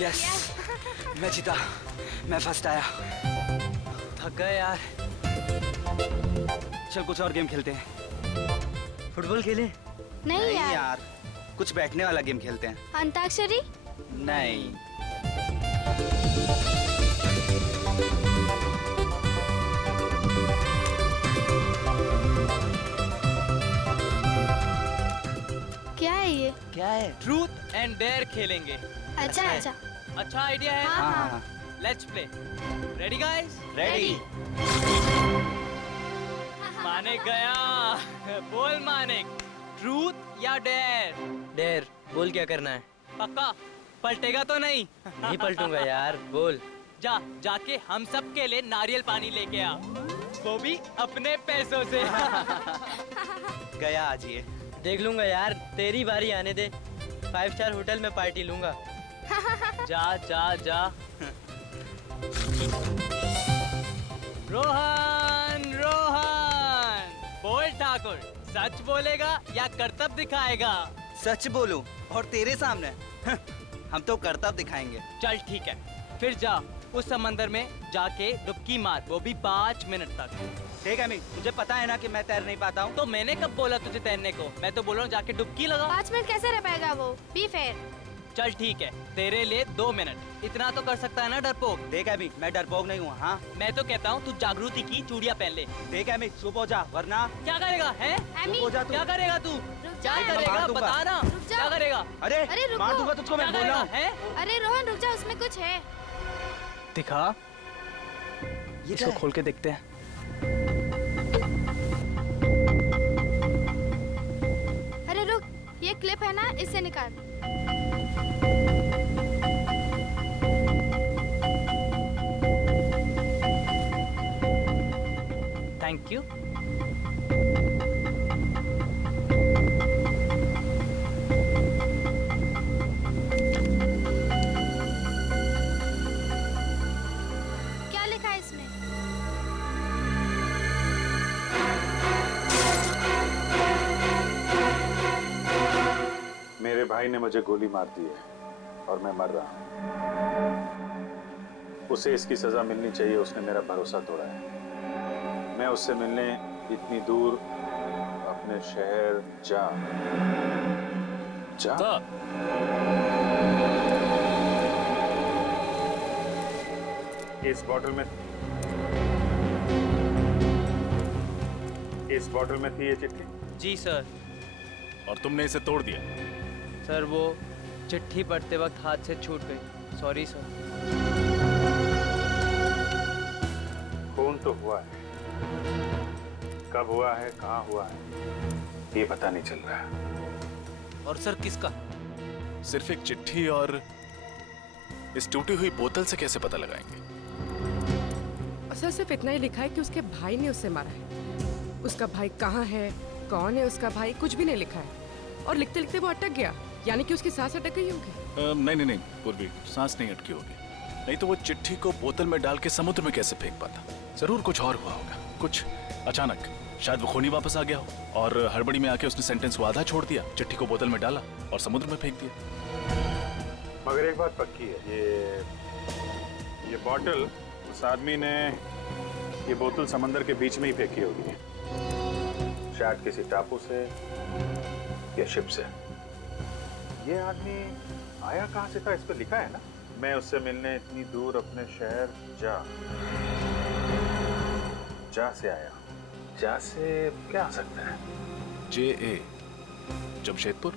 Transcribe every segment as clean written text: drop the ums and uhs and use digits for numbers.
Yes, मैं जीता, मैं फर्स्ट आया। थक गए यार। चल कुछ और गेम खेलते हैं। फुटबॉल खेलें? नहीं यार, कुछ बैठने वाला गेम खेलते हैं। अंताक्षरी? नहीं। क्या है ये? क्या है? ट्रूथ एंड डेयर खेलेंगे। अच्छा अच्छा। अच्छा आइडिया है। हाँ, हाँ। Let's play. Ready guys? Ready. Manik गया। बोल मानिक, ट्रूथ या डेयर? डेर, बोल क्या करना है? पक्का पलटेगा तो नहीं? नहीं पलटूंगा यार, बोल। जाके हम सब के लिए नारियल पानी लेके आ, वो भी अपने पैसों से। गया आज ये। देख लूंगा यार, तेरी बारी आने दे। 5 स्टार होटल में पार्टी लूंगा। जा जा जा। रोहन रोहन, बोल ठाकुर, सच बोलेगा या करतब दिखाएगा? सच बोलूं और तेरे सामने? हम तो करतब दिखाएंगे। चल ठीक है, फिर जा उस समंदर में जाके डुबकी मार, वो भी 5 मिनट तक। ठीक है मी, तुझे पता है ना कि मैं तैर नहीं पाता हूँ। तो मैंने कब बोला तुझे तैरने को? मैं तो बोल रहा हूँ जाके डुबकी लगा। 5 मिनट कैसे रह पाएगा वो? Be fair. चल ठीक है, तेरे लिए 2 मिनट, इतना तो कर सकता है ना डरपोक? ठीक है मी, मैं डरपोक नहीं हूँ। हाँ मैं तो कहता हूँ तू जागृति की चूड़ियाँ पहन ले। ठीक है मी, चुप हो जा वरना। क्या करेगा है? एमी, हो जा तू। क्या करेगा तू? क्या जा। करेगा मार दूंगा। बता ना, रुक जा। क्या करेगा? अरे अरे रुको। मार दूंगा तुझको, मैं क्या बोल रहा करेगा हूँ। है? अरे रोहन रुक जा, उसमें कुछ है। दिखा, ये इसको खोल के देखते हैं। अरे रुक, ये क्लिप है ना, इससे निकाल। Thank you. क्या लिखा है इसमें? मेरे भाई ने मुझे गोली मार दी है और मैं मर रहा हूं। उसे इसकी सजा मिलनी चाहिए, उसने मेरा भरोसा तोड़ा है। मैं उससे मिलने इतनी दूर अपने शहर जा। इस बॉटल में थी ये चिट्ठी। जी सर। और तुमने इसे तोड़ दिया? सर वो चिट्ठी पढ़ते वक्त हाथ से छूट गई, सॉरी सर। खून तो हुआ है, कब हुआ है, कहाँ हुआ है, ये पता नहीं चल रहा है। और सर किसका? सिर्फ एक चिट्ठी और इस टूटी हुई बोतल से कैसे पता लगाएंगे? सर सिर्फ इतना ही लिखा है कि उसके भाई ने उसे मारा है। उसका भाई कहाँ है, कौन है उसका भाई, कुछ भी नहीं लिखा है। और लिखते लिखते वो अटक गया, यानी कि उसकी सांस अटक गई होगी। नहीं पूर्वी, सांस नहीं अटकी होगी। नहीं तो वो चिट्ठी को बोतल में डाल के समुद्र में कैसे फेंक पाता? जरूर कुछ और हुआ होगा, कुछ अचानक। शायद वो खूनी वापस आ गया हो और हड़बड़ी में आके उसने सेंटेंस को आधा छोड़ दिया, चिट्ठी को बोतल में डाला और समुद्र में फेंक दिया। मगर एक बात पक्की है, ये बॉटल, उस आदमी ने ये बोतल समंदर के बीच में ही फेंकी होगी, शायद किसी टापू से या शिप से। ये आदमी आया कहाँ से था, इस पर लिखा है ना, मैं उससे मिलने इतनी दूर अपने शहर जा से आया। जा से क्या आ सकता है? JA, Jamshedpur,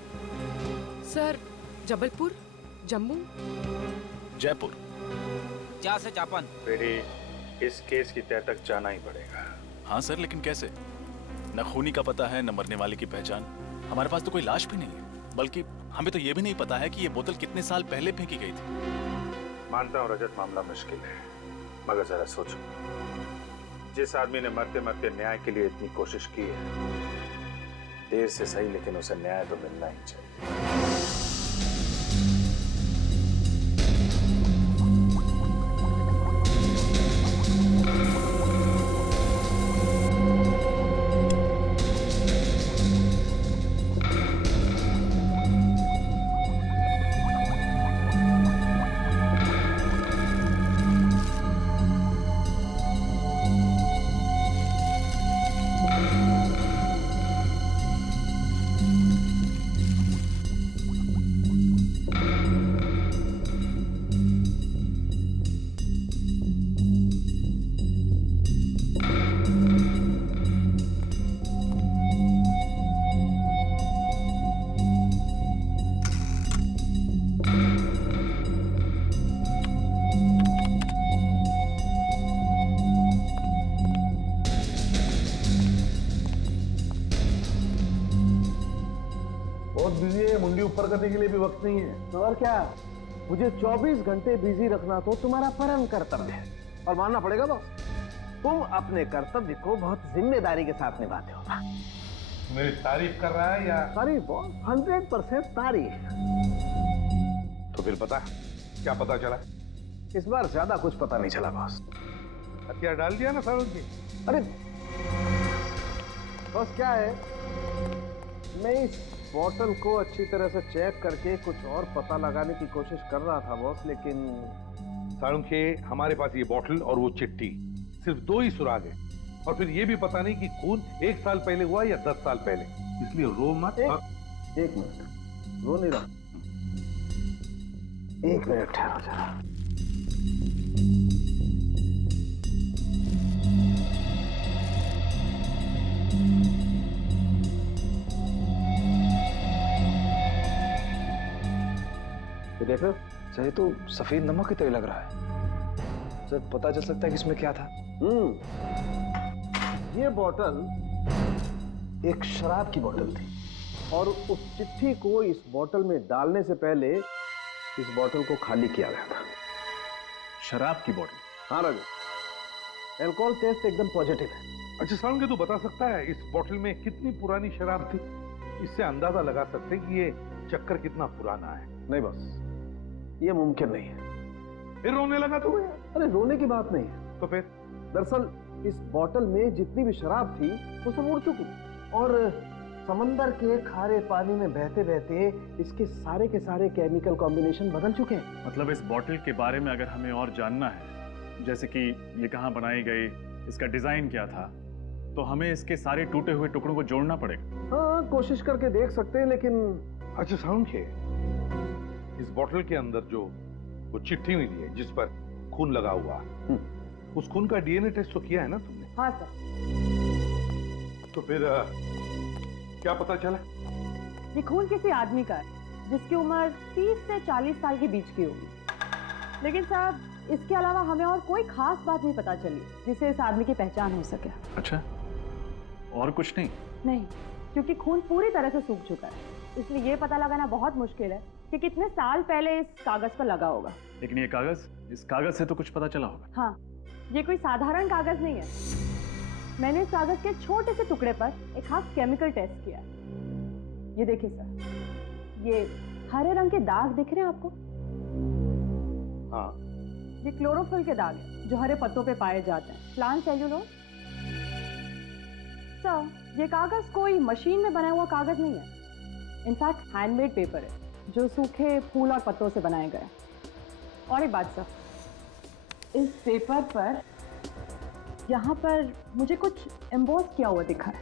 sir Jabalpur, Jammu, Jaipur. जा से जापान। बेटी, इस केस की तह तक जाना ही पड़ेगा। हाँ सर, लेकिन कैसे? न खूनी का पता है, न मरने वाले की पहचान। हमारे पास तो कोई लाश भी नहीं है, बल्कि हमें तो ये भी नहीं पता है कि ये बोतल कितने साल पहले फेंकी गई थी। मानता हूँ रजत, मामला मुश्किल है, मगर जरा सोचो, जिस आदमी ने मरते मरते न्याय के लिए इतनी कोशिश की है, देर से सही लेकिन उसे न्याय तो मिलना ही चाहिए। बहुत बिजी है, मुंडी ऊपर करने के लिए भी वक्त नहीं है। तो और क्या, मुझे 24 घंटे बिजी रखना तो तुम्हारा परम कर्तव्य है और मानना पड़ेगा बॉस, तुम अपने कर्तव्य को बहुत जिम्मेदारी के साथ निभाते हो। मेरी तारीफ कर रहा है या? तारीफ बॉस, 100% तारीफ। तो फिर पता क्या पता चला? इस बार ज्यादा कुछ पता नहीं चला बॉस। हथियार डाल दिया ना सारुण जी? अरे बॉस क्या है, मैं इस बोतल को अच्छी तरह से चेक करके कुछ और पता लगाने की कोशिश कर रहा था बॉस, लेकिन सारुण के हमारे पास ये बोतल और वो चिट्ठी, सिर्फ 2 ही सुराग है। और फिर ये भी पता नहीं कि खून 1 साल पहले हुआ या 10 साल पहले, इसलिए रो मत। एक मिनट, रो नहीं रहा, 1 मिनट ठहरो जरा। ये देखो सही, तो सफेद नमक की तरह लग रहा है सर। पता चल सकता है कि इसमें क्या था? ये बोतल एक शराब की बोतल थी और उस चिट्ठी को इस बोतल में डालने से पहले इस बोतल को खाली किया गया था। शराब की बोतल? हाँ राजू, अल्कोहल टेस्ट एकदम पॉजिटिव है। अच्छा सारुण के, तू बता सकता है इस बोतल में कितनी पुरानी शराब थी? इससे अंदाजा लगा सकते हैं कि ये चक्कर कितना पुराना है। नहीं बस, ये मुमकिन नहीं है। फिर रोने लगा तू? अरे रोने की बात नहीं है। तो फिर? दरअसल इस बोतल में जितनी भी शराब थी वो सब उड़ चुकी और समंदर के खारे पानी में बहते बहते इसके सारे के सारे केमिकल कॉम्बिनेशन बदल चुके हैं। मतलब इस बोतल के बारे में अगर हमें और जानना है, जैसे कि ये कहाँ बनाई गई, इसका डिजाइन क्या था, तो हमें इसके सारे टूटे हुए टुकड़ों को जोड़ना पड़ेगा। हाँ, कोशिश करके देख सकते हैं, लेकिन अच्छा सारुण के, इस बोतल के अंदर जो वो चिट्ठी मिली है जिस पर खून लगा हुआ, उस खून का डीएनए टेस्ट तो किया है ना तुमने? हाँ सर। तो फिर क्या पता चला? ये खून किसी आदमी का है जिसकी उम्र 30 से 40 साल के बीच की होगी। लेकिन साहब, इसके अलावा हमें और कोई खास बात नहीं पता चली जिससे इस आदमी की पहचान हो सके। अच्छा, और कुछ नहीं? नहीं, क्योंकि खून पूरी तरह से सूख चुका है, इसलिए ये पता लगाना बहुत मुश्किल है कि कितने साल पहले इस कागज पर लगा होगा। लेकिन ये कागज, इस कागज से तो कुछ पता चला होगा। हाँ, ये कोई साधारण कागज नहीं है। मैंने इस कागज के छोटे से टुकड़े पर एक खास केमिकल टेस्ट किया है। ये देखिए सर, ये हरे रंग के दाग दिख रहे हैं आपको? हाँ। ये क्लोरोफिल के दाग हैं जो हरे पत्तों पे पाए जाते हैं, प्लांट सेल्यूलोज। सर, ये कागज कोई मशीन में बनाया हुआ कागज नहीं है, इनफैक्ट हैंडमेड पेपर है जो सूखे फूल और पत्तों से बनाए गए। और एक बात सर, इस पेपर पर यहाँ पर मुझे कुछ एम्बॉस किया हुआ दिखा है।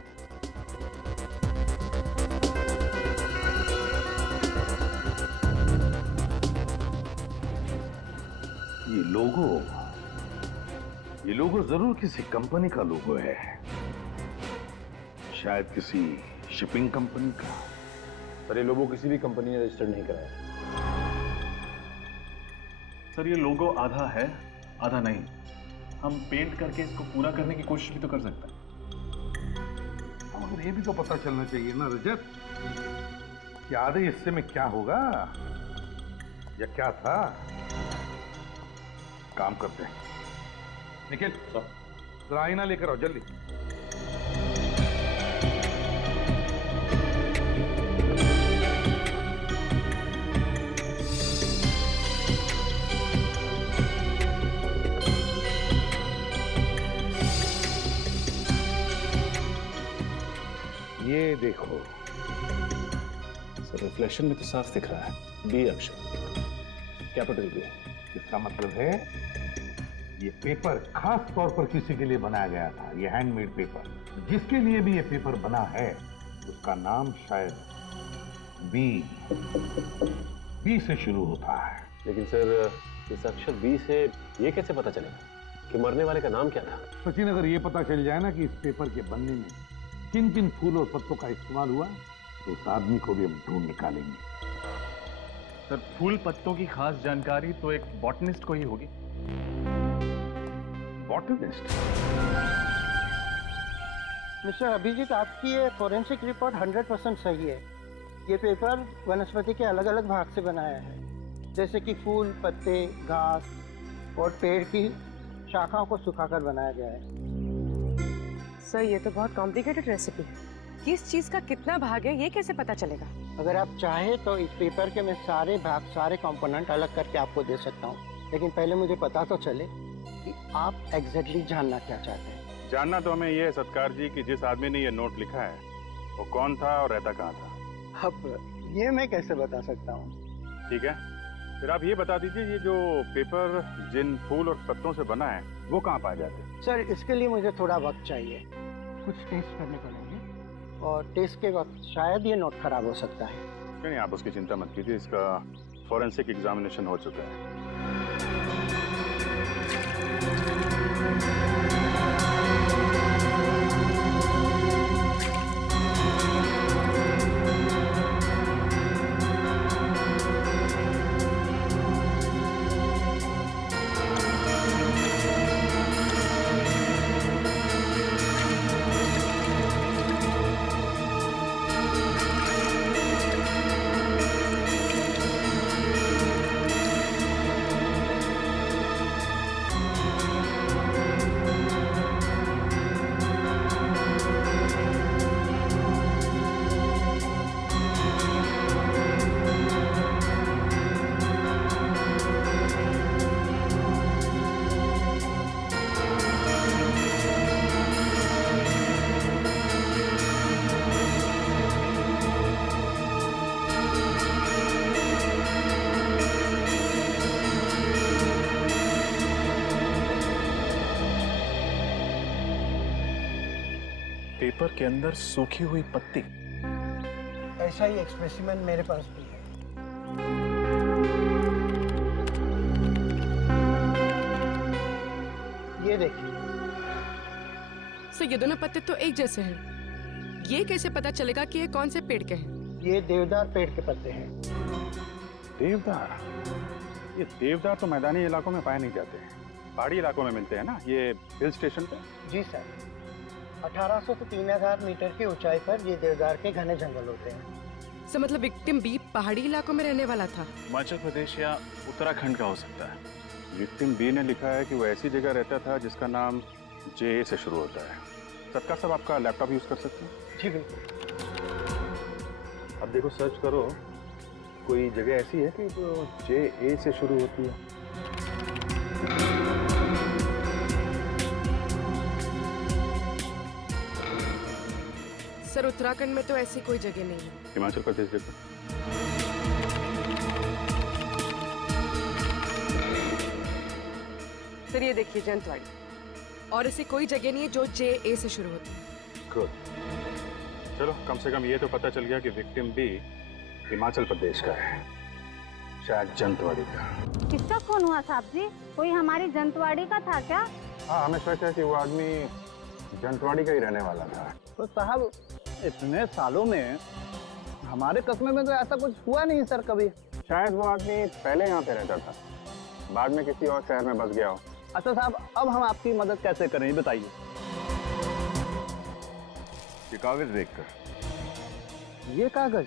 ये लोगो जरूर किसी कंपनी का लोगो है, शायद किसी शिपिंग कंपनी का। पर ये लोगो किसी भी कंपनी ने रजिस्टर्ड नहीं कराया। सर, ये लोगो आधा है आधा नहीं। हम पेंट करके इसको पूरा करने की कोशिश भी तो कर सकते हैं। मगर ये भी तो पता चलना चाहिए ना रजत कि आधे हिस्से में क्या होगा या क्या था। काम करते हैं, निखिल जरा आईना लेकर आओ जल्दी। ये देखो सर, रिफ्लेक्शन में तो साफ दिख रहा है बी अक्षर, कैपिटल बी। इसका मतलब है ये पेपर खास तौर पर किसी के लिए बनाया गया था। ये हैंडमेड पेपर, जिसके लिए भी ये पेपर बना है उसका नाम शायद बी से शुरू होता है। लेकिन सर, इस अक्षर बी से ये कैसे पता चलेगा कि मरने वाले का नाम क्या था? सचिन, अगर ये पता चल जाए ना कि इस पेपर के बनने में किन किन फूल और पत्तों का इस्तेमाल हुआ, तो उस आदमी को भी हम ढूंढ निकालेंगे। सर, फूल पत्तों की खास जानकारी तो एक बॉटनिस्ट को ही होगी। बॉटनिस्ट? मिस्टर अभिजीत, आपकी ये फॉरेंसिक रिपोर्ट 100% सही है। ये पेपर वनस्पति के अलग अलग भाग से बनाया है, जैसे कि फूल, पत्ते, घास और पेड़ की शाखाओं को सुखाकर बनाया गया है। सर ये तो बहुत कॉम्प्लिकेटेड रेसिपी है। किस चीज का कितना भाग है ये कैसे पता चलेगा? अगर आप चाहें तो इस पेपर के मैं सारे भाग, सारे कंपोनेंट अलग करके आपको दे सकता हूँ, लेकिन पहले मुझे पता तो चले कि आप एग्जैक्टली जानना क्या चाहते हैं। जानना तो हमें ये है सत्कार जी कि जिस आदमी ने ये नोट लिखा है वो कौन था और रहता कहाँ था। अब ये मैं कैसे बता सकता हूँ? ठीक है, फिर आप ये बता दीजिए ये जो पेपर जिन फूल और पत्तों से बना है वो कहाँ पाए जाते हैं? सर इसके लिए मुझे थोड़ा वक्त चाहिए, कुछ टेस्ट करने पड़ेंगे और टेस्ट के वक्त शायद ये नोट खराब हो सकता है। नहीं, आप उसकी चिंता मत कीजिए, इसका फॉरेंसिक एग्जामिनेशन हो चुका है। पेपर के अंदर सूखी हुई पत्ती। ऐसा ही एक स्पेसिमेन मेरे पास भी है। ये देखिए। सर ये दोनों पत्ते तो एक जैसे हैं। ये कैसे पता चलेगा कि ये कौन से पेड़ के हैं? ये देवदार पेड़ के पत्ते हैं। देवदार? ये देवदार तो मैदानी इलाकों में पाए नहीं जाते हैं, पहाड़ी इलाकों में मिलते हैं ना, ये हिल स्टेशन पे। जी सर, 1800 से 3000 मीटर की ऊंचाई पर ये देवदार के घने जंगल होते हैं। सर मतलब विक्टिम बी पहाड़ी इलाकों में रहने वाला था? हिमाचल प्रदेश या उत्तराखंड का हो सकता है। विक्टिम बी ने लिखा है कि वो ऐसी जगह रहता था जिसका नाम जे से शुरू होता है। सत्कार साहब आपका लैपटॉप यूज कर सकते हैं? जी बिल्कुल। अब देखो सर्च करो, कोई जगह ऐसी है कि जो जे से शुरू होती है? सर उत्तराखंड में तो ऐसी कोई जगह नहीं है। हिमाचल प्रदेश देखो। सर ये देखिए जंतवाड़ी, और ऐसी कोई जगह नहीं है जो जे ए से शुरू होती है। गुड, चलो कम से कम ये तो पता चल गया कि विक्टिम बी हिमाचल प्रदेश का है, शायद जंतवाड़ी का। किसका खून हुआ साहब जी? कोई हमारी जंतवाड़ी का था क्या? हाँ, हमें शक है कि वो आदमी जंतवाड़ी का ही रहने वाला था। तो साहब इतने सालों में हमारे कस्बे में तो ऐसा कुछ हुआ नहीं सर कभी। शायद वो आदमी पहले यहाँ पे रहता था, बाद में किसी और शहर में बस गया हो। अच्छा साहब, अब हम आपकी मदद कैसे करें ये बताइए। ये कागज देखकर। ये कागज?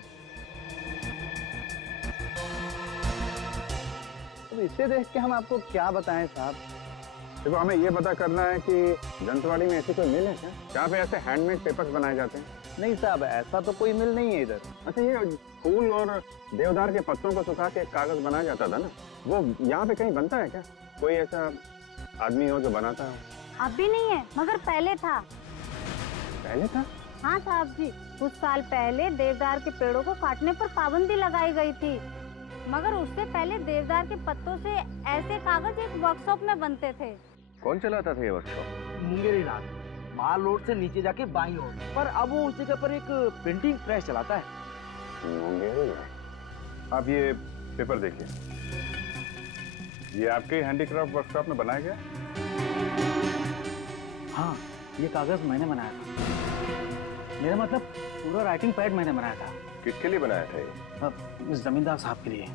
अब इसे देख के हम आपको क्या बताएं साहब। देखो हमें ये पता करना है कि जंतवाड़ी में ऐसी कोई मिल है क्या जहाँ पे ऐसे हैंडमेड पेपर्स बनाए जाते हैं? नहीं साहब, ऐसा तो कोई मिल नहीं है इधर। अच्छा, ये फूल और देवदार के पत्तों को सुखा के कागज बनाया जाता था ना, वो यहाँ पे कहीं बनता है क्या? कोई ऐसा आदमी हो जो बनाता हो? अब भी नहीं है, मगर पहले था। पहले था? हाँ साहब जी, कुछ साल पहले देवदार के पेड़ों को काटने पर पाबंदी लगाई गई थी, मगर उससे पहले देवदार के पत्तों से ऐसे कागज एक वर्कशॉप में बनते थे। कौन चलाता था ये वर्कशॉप? मुंगेरी लाल, माल रोड से नीचे जाके बाईं ओर, पर अब वो उस जगह पर एक प्रिंटिंग प्रेस चलाता है। मुंगेरी? आप ये पेपर देखिए, ये आपके हैंडीक्राफ्ट वर्कशॉप में बनाया गया? हाँ, ये कागज मैंने बनाया था। मेरा मतलब पूरा राइटिंग पैड मैंने बनाया था। किसके लिए बनाया था ये? इस जमींदार साहब के लिए,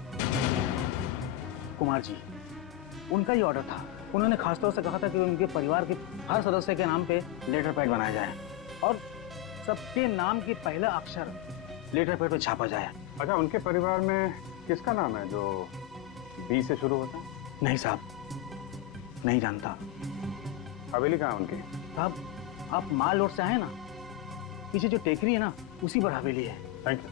कुमार जी, उनका ही ऑर्डर था। उन्होंने खासतौर से कहा था कि उनके परिवार के हर सदस्य के नाम पे लेटर पैड बनाया जाए और सबके नाम की पहला अक्षर लेटर पैड पे छापा जाए। अच्छा, उनके परिवार में किसका नाम है जो बी से शुरू होता है? नहीं साहब, नहीं जानता। हवेली कहाँ है उनकी? साहब, आप माल रोड से आए ना, पीछे जो टेकरी है ना, उसी पर हवेली है। Thank you.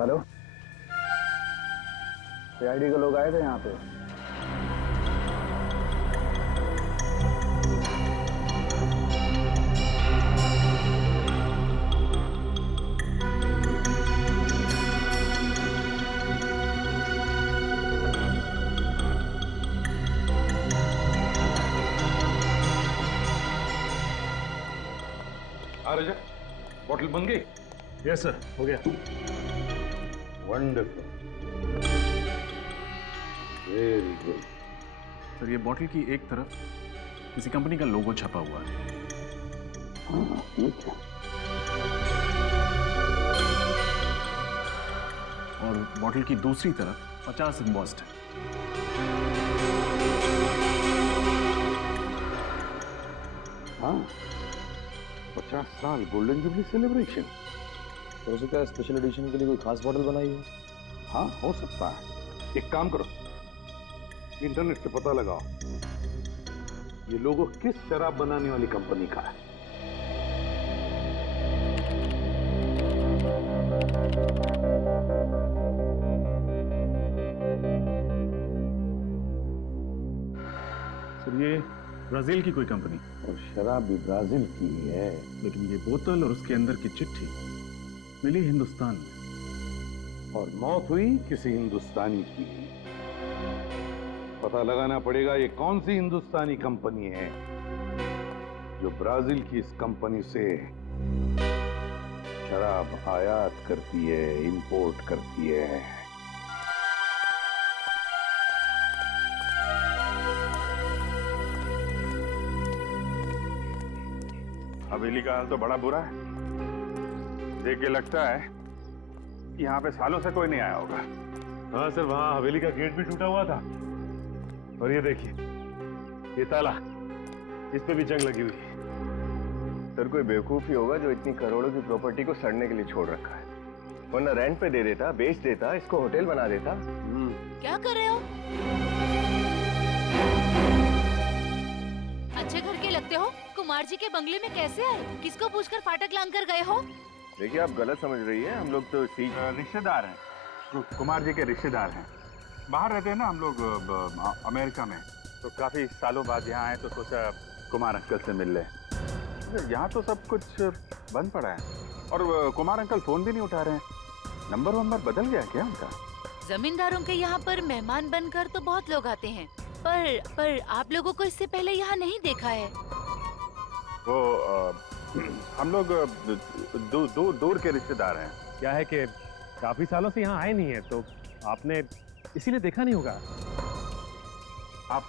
हेलो, सीआईडी के लोग आए थे यहाँ पे। रजा, बॉटल बन गई? यस सर, हो गया। Wonderful, very good. सर, ये बॉटल की एक तरफ किसी कंपनी का लोगो छपा हुआ है। हाँ, ठीक है। और बॉटल की दूसरी तरफ 50 एम्बॉस्ड है। हाँ, 50 साल गोल्डन जुबली सेलिब्रेशन। तो हो सकता है स्पेशल एडिशन के लिए कोई खास बॉटल बनाई हो। हाँ, हो सकता है। एक काम करो, इंटरनेट से पता लगाओ ये लोगो किस शराब बनाने वाली कंपनी का है। सर, ये ब्राजील की कोई कंपनी। और शराब भी ब्राजील की ही है। लेकिन ये बोतल और उसके अंदर की चिट्ठी मिली हिंदुस्तान में। और मौत हुई किसी हिंदुस्तानी की। पता लगाना पड़ेगा ये कौन सी हिंदुस्तानी कंपनी है जो ब्राजील की इस कंपनी से शराब आयात करती है, इंपोर्ट करती है। हवेली का हाल तो बड़ा बुरा है। देख के लगता है कि यहाँ पे सालों से कोई नहीं आया होगा। हाँ सर, वहाँ हवेली का गेट भी टूटा हुआ था। और ये देखिए, ये ताला, इस पे भी जंग लगी हुई है। सर, कोई बेवकूफ ही होगा जो इतनी करोड़ों की प्रॉपर्टी को सड़ने के लिए छोड़ रखा है। वरना रेंट पे दे देता, बेच देता, इसको होटल बना देता। क्या कर रहे हो? अच्छे घर के लगते हो। कुमार जी के बंगले में कैसे आए? किसको पूछकर फाटक लांग कर गए हो? देखिए, आप गलत समझ रही है। हम लोग तो रिश्तेदार हैं, कुमार जी के रिश्तेदार हैं। बाहर रहते हैं ना हम लोग, अमेरिका में। तो काफी सालों बाद यहाँ आए तो सोचा कुमार अंकल से मिल ले। यहाँ तो सब कुछ बंद पड़ा है और कुमार अंकल फोन भी नहीं उठा रहे हैं। नंबर वंबर बदल गया क्या उनका? जमींदारों के यहाँ पर मेहमान बनकर तो बहुत लोग आते हैं, पर आप लोगों को इससे पहले यहाँ नहीं देखा है। वो हम लोग दूर के रिश्तेदार हैं। क्या है कि काफी सालों से यहाँ आए नहीं है, तो आपने इसीलिए देखा नहीं होगा। आप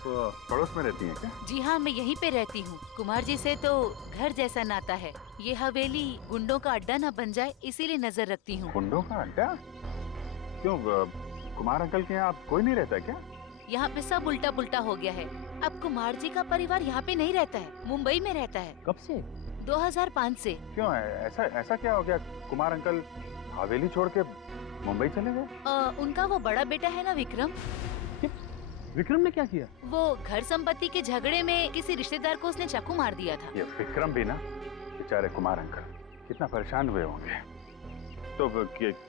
पड़ोस में रहती हैं क्या? जी हाँ, मैं यहीं पे रहती हूँ। कुमार जी से तो घर जैसा नाता है। ये हवेली गुंडों का अड्डा ना बन जाए, इसीलिए नजर रखती हूँ। गुंडों का अड्डा? क्यों, कुमार अंकल के यहाँ कोई नहीं रहता क्या? यहाँ पे सब उल्टा पुल्टा हो गया है। अब कुमार जी का परिवार यहाँ पे नहीं रहता है, मुंबई में रहता है। कब से? 2005 से। क्यों है ऐसा क्या हो गया? कुमार अंकल हवेली छोड़ के मुंबई चले गए? उनका वो बड़ा बेटा है ना, विक्रम। विक्रम ने क्या किया? वो घर संपत्ति के झगड़े में किसी रिश्तेदार को उसने चाकू मार दिया था। ये विक्रम भी ना, बेचारे कुमार अंकल कितना परेशान हुए होंगे। तो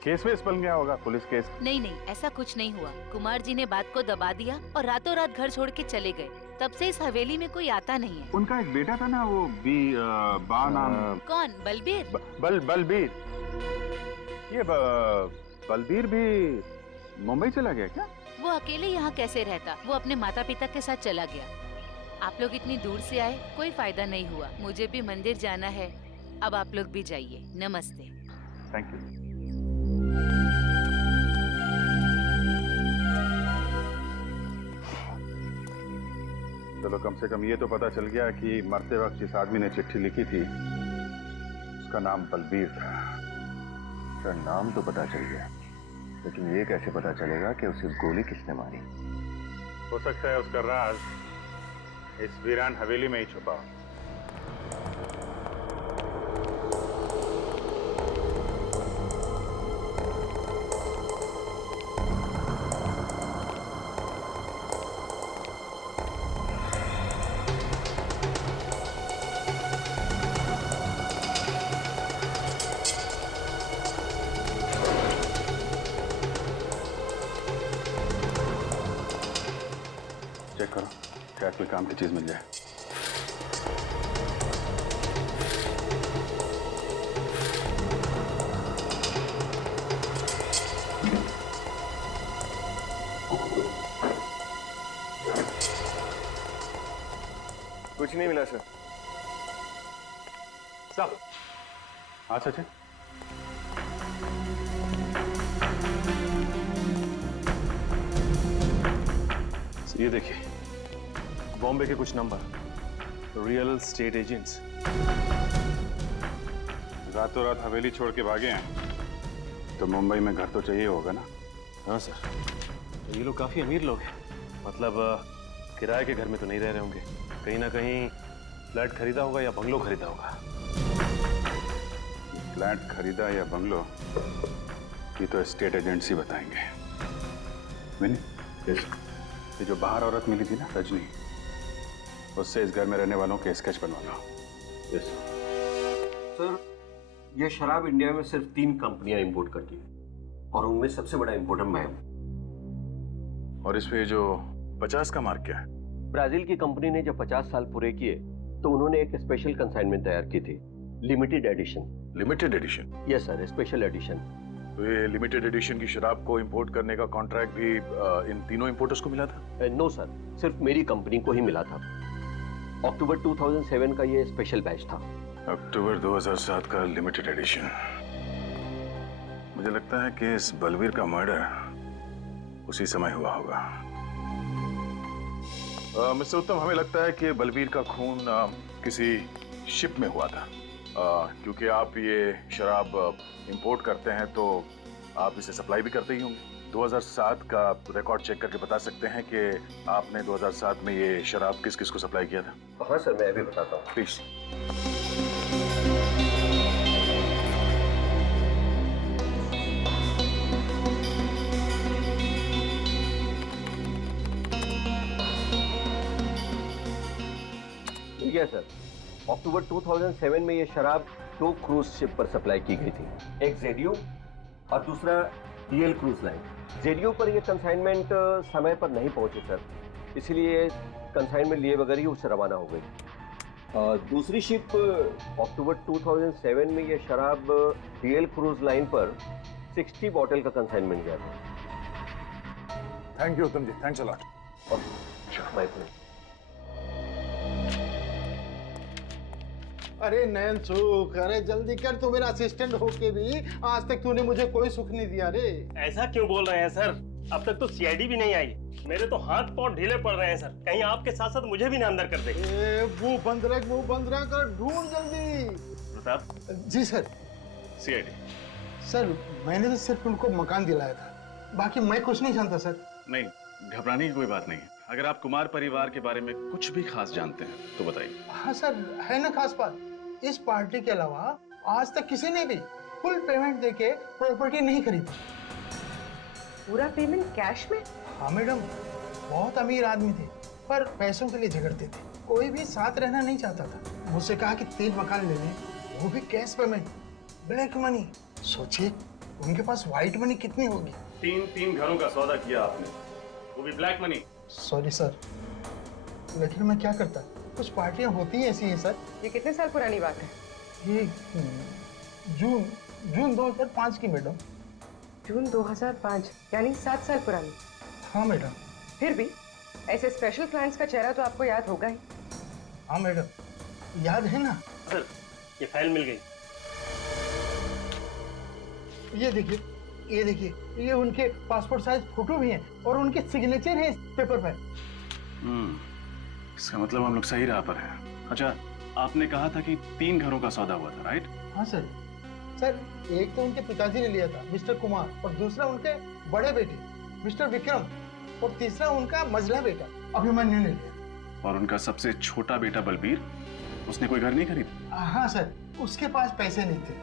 केस वेस बन गया होगा, पुलिस केस? नहीं, ऐसा कुछ नहीं हुआ। कुमार जी ने बात को दबा दिया और रातों रात घर छोड़ के चले गए। तब से इस हवेली में कोई आता नहीं है। उनका एक बेटा था ना, वो बा नाम। कौन? बलबीर? बलबीर। ये बलबीर भी मुंबई चला गया क्या? वो अकेले यहाँ कैसे रहता? वो अपने माता पिता के साथ चला गया। आप लोग इतनी दूर से आए, कोई फायदा नहीं हुआ। मुझे भी मंदिर जाना है। अब आप लोग भी जाइए। नमस्ते। Thank you. चलो, कम से कम ये तो पता चल गया कि मरते वक्त जिस आदमी ने चिट्ठी लिखी थी उसका नाम बलबीर था। सर, नाम तो पता चल गया, लेकिन ये कैसे पता चलेगा कि उसे गोली किसने मारी? हो सकता है उसका राज इस वीरान हवेली में ही छुपा हो। चेक करो, शायद कोई काम की चीज मिल जाए। कुछ नहीं मिला सर। सब हाँ सचिन, ये देखिए, बॉम्बे के कुछ नंबर, रियल स्टेट एजेंट्स। रातों रात हवेली छोड़ के भागे हैं तो मुंबई में घर तो चाहिए होगा ना? हाँ सर, तो ये लोग काफी अमीर लोग हैं। मतलब किराए के घर में तो नहीं रह रहे होंगे, कहीं ना कहीं फ्लैट खरीदा होगा या बंगलो खरीदा होगा। फ्लैट खरीदा या बंगलो, ये तो स्टेट एजेंट्स ही बताएंगे। मैंने ये जो बाहर औरत मिली थी ना, रजनी, उससे इस घर में रहने वालों के स्केच बनवाना। यस सर, ये शराब इंडिया में सिर्फ 3 कंपनियां इंपोर्ट करती हैं और उनमें सबसे बड़ा इंपोर्टर मैं हूं। और इस पे जो 50 का मार्क क्या है? ब्राजील की कंपनी ने जब 50 साल पूरे किए तो उन्होंने एक स्पेशल कंसाइनमेंट तैयार की थी, limited edition. Limited edition? Yes sir, special edition. तो ये लिमिटेड एडिशन की शराब को इंपोर्ट करने का कॉन्ट्रैक्ट भी इन तीनों इंपोर्टर्स को मिला था? नो सर, सिर्फ मेरी कंपनी को ही मिला था। अक्टूबर 2007 का ये स्पेशल बैच था। अक्टूबर 2007 का लिमिटेड एडिशन। मुझे लगता है कि इस बलवीर का मर्डर उसी समय हुआ होगा। मिस्टर उत्तम, हमें लगता है कि बलवीर का खून किसी शिप में हुआ था। क्योंकि आप ये शराब इंपोर्ट करते हैं तो आप इसे सप्लाई भी करते ही होंगे। 2007 का रिकॉर्ड चेक करके बता सकते हैं कि आपने 2007 में ये शराब किस किस को सप्लाई किया था? हाँ सर, मैं अभी बताता हूँ। प्लीज। ठीक है सर, अक्टूबर 2007 में ये शराब 2 क्रूज शिप पर सप्लाई की गई थी, एक जेडियो और दूसरा डीएल क्रूज लाइन। जेडियो पर ये कंसाइनमेंट समय पर नहीं पहुंची सर, इसलिए कंसाइनमेंट लिए बगैर ही उससे रवाना हो गई। दूसरी शिप अक्टूबर 2007 में ये शराब डीएल क्रूज लाइन पर 60 बॉटल का कंसाइनमेंट गया था। Thank you Uttam ji, thanks a lot. My pleasure. अरे नयन सुख, अरे जल्दी कर, तू मेरा असिस्टेंट होके भी आज तक तूने मुझे कोई सुख नहीं दिया रे। ऐसा क्यों बोल रहे हैं सर? अब तक तो सीआईडी भी नहीं आई। मेरे तो हाथ पांव ढीले पड़ रहे हैं सर, कहीं आपके साथ साथ मुझे भी ना अंदर कर दे। मुंह बंद रख कर ढूंढ जल्दी। प्रताप जी सर। सीआईडी सर, मैंने तो सिर्फ उनको मकान दिलाया था, बाकी मैं कुछ नहीं जानता सर। नहीं, घबराने की कोई बात नहीं। अगर आप कुमार परिवार के बारे में कुछ भी खास जानते हैं तो बताइए। हाँ सर, है ना खास बात। इस पार्टी के अलावा आज तक किसी ने भी फुल पेमेंट देके प्रॉपर्टी नहीं खरीदी। पूरा पेमेंट कैश में? हाँ मैडम, बहुत अमीर आदमी थे पर पैसों के लिए झगड़ते थे। कोई भी साथ रहना नहीं चाहता था। मुझसे कहा कि 3 मकान ले लें, वो भी कैश पेमेंट, ब्लैक मनी। सोचिए उनके पास व्हाइट मनी कितनी होगी। 3 घरों का सौदा किया आपने, वो भी ब्लैक मनी। सॉरी सर, लेकिन मैं क्या करता, कुछ पार्टियां होती हैं ऐसी हैं सर। ये कितने साल पुरानी बात है? ये जून 2005 की मैडम। जून 2005 यानी 7 साल पुरानी। हाँ मैडम। फिर भी ऐसे स्पेशल क्लाइंट्स का चेहरा तो आपको याद होगा ही। हाँ मैडम, याद है ना। सर, ये फाइल मिल गई। ये देखिए, ये उनके पासपोर्ट साइज फोटो भी हैं और उनके सिग्नेचर हैं इस पेपर पर। इसका मतलब हम लोग सही राह पर हैं। अच्छा, आपने कहा था कि 3 घरों का सौदा हुआ था, राइट? हाँ सर। सर, एक तो उनके पिताजी ने लिया था, मिस्टर कुमार, और दूसरा उनके बड़े बेटे मिस्टर विक्रम, और तीसरा उनका मझला बेटा अभिमन्यु ने लिया। और उनका सबसे छोटा बेटा बलबीर, उसने कोई घर नहीं खरीदा? हाँ सर, उसके पास पैसे नहीं थे,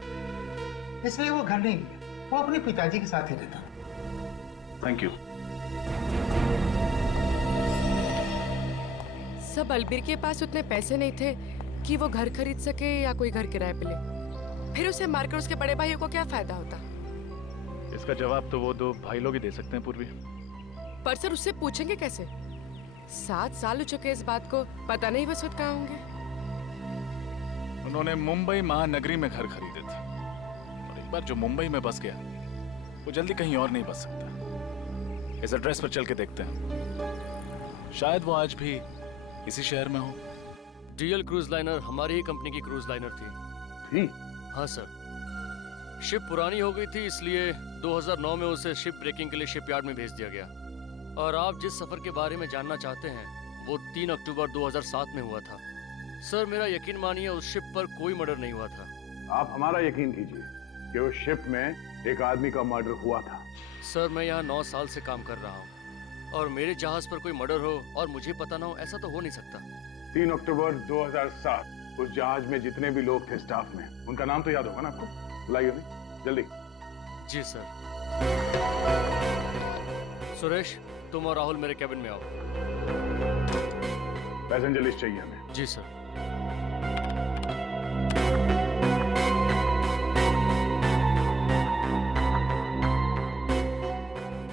इसलिए वो घर नहीं लिया। वो अपने पिताजी के साथ ही रहता। Thank you. सब बलबीर के पास उतने पैसे नहीं थे कि वो घर खरीद सके या कोई घर किराए पे ले। फिर उसे मारकर उसके बड़े भाइयों को क्या फायदा होता? इसका जवाब तो वो दो भाई लोग ही दे सकते हैं पूर्वी। पर सर उससे पूछेंगे कैसे? 7 साल हो चुके इस बात को, पता नहीं बस कहाँ होंगे। उन्होंने मुंबई महानगरी में घर खरीदे थे और एक बार जो मुंबई में बस गया वो जल्दी कहीं और नहीं बस सकता। इस एड्रेस पर चल के देखते हैं, शायद वो आज भी इसी शहर में हो। डीएल क्रूज लाइनर हमारी ही कंपनी की क्रूज लाइनर थी। हाँ सर, शिप पुरानी हो गई थी, इसलिए 2009 में उसे शिप ब्रेकिंग के लिए शिपयार्ड में भेज दिया गया। और आप जिस सफर के बारे में जानना चाहते हैं वो 3 अक्टूबर 2007 में हुआ था। सर मेरा यकीन मानिए उस शिप पर कोई मर्डर नहीं हुआ था। आप हमारा यकीन कीजिए कि उस शिप में एक आदमी का मर्डर हुआ था। सर मैं यहाँ 9 साल से काम कर रहा हूँ और मेरे जहाज पर कोई मर्डर हो और मुझे पता ना हो, ऐसा तो हो नहीं सकता। 3 अक्टूबर 2007 उस जहाज में जितने भी लोग थे स्टाफ में, उनका नाम तो याद होगा ना आपको? बुलाइए उन्हें जल्दी। जी सर। सुरेश, तुम और राहुल मेरे कैबिन में आओ। पैसेंजर लिस्ट चाहिए हमें। जी सर।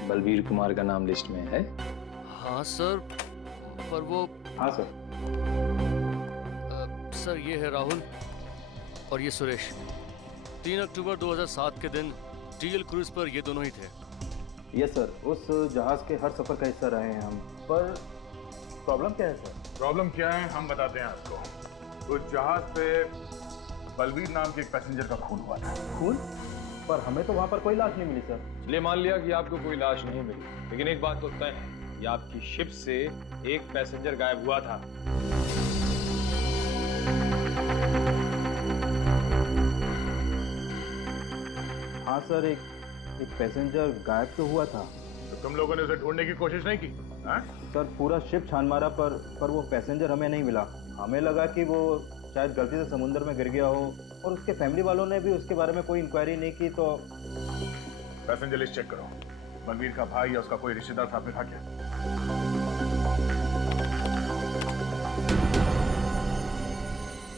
बलबीर कुमार का नाम लिस्ट में है? हाँ सर, पर वो। हाँ सर। सर ये है राहुल और ये सुरेश। 3 अक्टूबर 2007 के दिन डीएल क्रूज पर ये दोनों ही थे। यस सर, उस जहाज के हर सफर का हिस्सा रहे हैं हम। पर प्रॉब्लम क्या है सर? प्रॉब्लम क्या है हम बताते हैं आपको। उस जहाज पे बलबीर नाम के एक पैसेंजर का खून हुआ था। खून? पर हमें तो वहां पर कोई लाश नहीं मिली सर। चलिए मान लिया कि आपको कोई लाश नहीं मिली, लेकिन एक बात तो तय है कि आपकी शिप से एक पैसेंजर गायब हुआ था। हाँ सर, एक पैसेंजर गायब तो हुआ था। तो तुम लोगों ने उसे ढूंढने की कोशिश नहीं की? हाँ? सर पूरा शिप छान मारा पर वो पैसेंजर हमें नहीं मिला। हमें लगा कि वो शायद गलती से समुद्र में गिर गया हो और उसके फैमिली वालों ने भी उसके बारे में कोई इंक्वायरी नहीं की। तो पैसेंजर लिस्ट चेक करो। बलबीर का भाई या उसका कोई रिश्तेदार साथ में था क्या?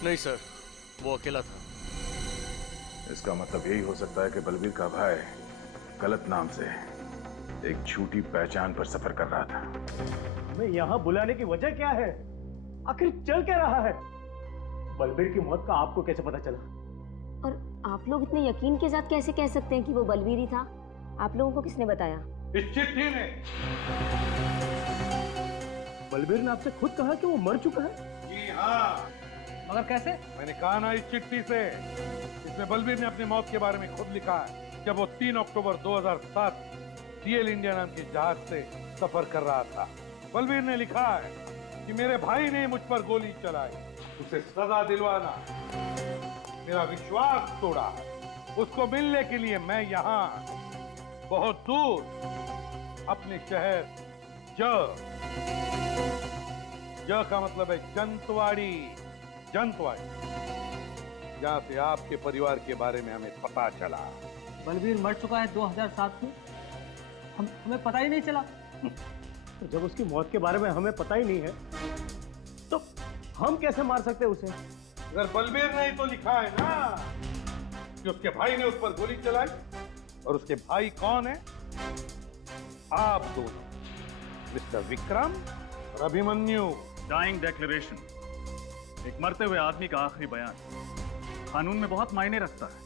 नहीं सर, वो अकेला था। इसका मतलब यही हो सकता है कि बलबीर का भाई गलत नाम से एक झूठी पहचान पर सफर कर रहा था। हमें यहाँ बुलाने की वजह क्या है? आखिर चल क्या रहा है? बलबीर की मौत का आपको कैसे पता चला? और आप लोग इतने यकीन के साथ कैसे कह सकते हैं कि वो बलबीर ही था? आप लोगों को किसने बताया? इस चिट्ठी ने। बलबीर ने आपसे खुद कहा कि वो मर चुका है? जी हाँ। मगर कैसे? मैंने कहा ना इस चिट्ठी से। इसमें बलबीर ने अपनी मौत के बारे में खुद लिखा है जब वो 3 अक्टूबर 2007 डीएल इंडिया नाम की जहाज से सफर कर रहा था। बलबीर ने लिखा है कि मेरे भाई ने मुझ पर गोली चलाई, उसे सजा दिलवाना, मेरा विश्वास तोड़ा है। उसको मिलने के लिए मैं यहाँ बहुत दूर अपने शहर ज का मतलब है जंतवाड़ी, जहाँ से आपके परिवार के बारे में हमें पता चला। बलबीर मर चुका है 2007 में, हमें पता ही नहीं चला। तो जब उसकी मौत के बारे में हमें पता ही नहीं है तो हम कैसे मार सकते हैं उसे? अगर बलबीर ने ही तो लिखा है ना कि उसके भाई ने उस पर गोली चलाई, और उसके भाई कौन है? आप दोनों, मिस्टर विक्रम और अभिमन्यु। डाइंग डिक्लेरेशन, एक मरते हुए आदमी का आखिरी बयान, कानून में बहुत मायने रखता है।